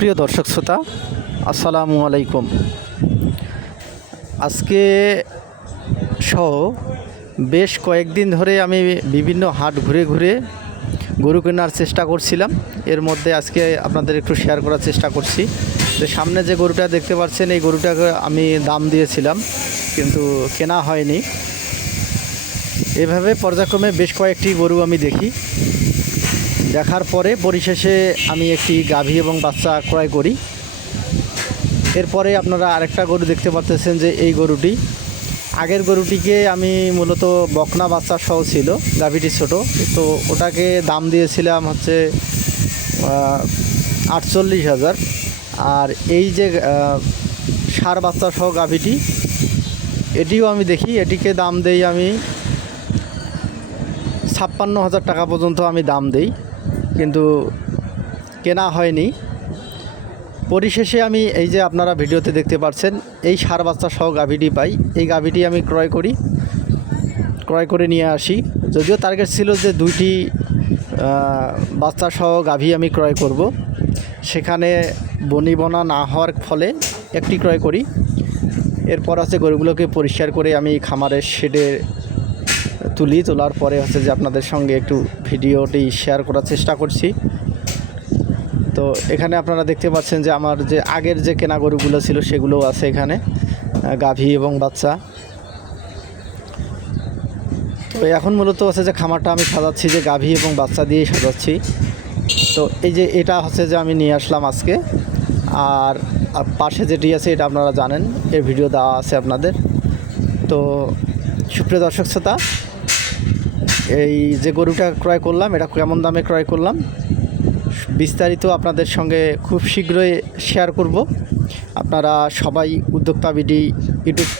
সুপ্রিয় দর্শক শ্রোতা, আসসালামু আলাইকুম। আজকে সহ বেশ কয়েকদিন ধরে আমি বিভিন্ন হাট ঘুরে ঘুরে গরু কেনার চেষ্টা করছিলাম। এর মধ্যে আজকে আপনাদের একটু শেয়ার করার চেষ্টা করছি। তো সামনে যে গরুটা দেখতে পাচ্ছেন, এই গরুটাকে আমি দাম দিয়েছিলাম কিন্তু কেনা হয়নি। এভাবে পর্যায়ক্রমে বেশ কয়েকটি গরু আমি দেখার পরে পরিশেষে আমি একটি গাভী এবং বাচ্চা ক্রয় করি। এরপরে আপনারা আরেকটা গরু দেখতে পাচ্ছেন যে এই গরুটি, আগের গরুটিকে আমি মূলত বকনা বাচ্চা সহ ছিল, গাভীটি ছোট, তো ওটাকে দাম দিয়েছিলাম হচ্ছে 48,000। আর এই যে ষাঁড় বাচ্চা সহ গাভীটি, এটিও আমি এটিকে দাম দেই আমি 56,000 টাকা পর্যন্ত আমি দাম দেই, কিন্তু কেনা হয়নি। পরিশেষে আমি এই যে আপনারা ভিডিওতে দেখতে পাচ্ছেন এই ষাঁড় বাচ্চা সহ গাভীটি পাই। এই গাভীটি আমি ক্রয় করে নিয়ে আসি। যদিও টার্গেট ছিল যে 2টি বাচ্চা সহ গাভী আমি ক্রয় করব, সেখানে বনিবনা না হওয়ার ফলে একটি ক্রয় করি। এরপর আছে গরুগুলোকে পরিষ্কার করে আমি খামারের শেডে তোলার পরে হচ্ছে যে আপনাদের সঙ্গে একটু ভিডিওটি শেয়ার করার চেষ্টা করছি। তো এখানে আপনারা দেখতে পাচ্ছেন যে আমার যে আগের যে কেনা গরুগুলো ছিল সেগুলোও আছে এখানে, গাভী এবং বাচ্চা। তো এখন মূলত হচ্ছে যে খামারটা আমি সাজাচ্ছি, যে গাভী এবং বাচ্চা দিয়েই সাজাচ্ছি। তো এই যে এটা হচ্ছে যে আমি নিয়ে আসলাম আজকে। আর পাশে যেটি আছে এটা আপনারা জানেন, এর ভিডিও দেওয়া আছে আপনাদের। তো সুপ্রিয় দর্শক শ্রোতা, এই যে গরুটা ক্রয় করলাম, এটা কেমন দামে ক্রয় করলাম বিস্তারিত আপনাদের সঙ্গে খুব শীঘ্রই শেয়ার করব। আপনারা সবাই উদ্যোক্তা বিডি ইউটিউব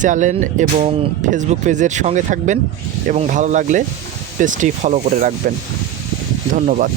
চ্যানেল এবং ফেসবুক পেজের সঙ্গে থাকবেন এবং ভালো লাগলে পেজটি ফলো করে রাখবেন। ধন্যবাদ।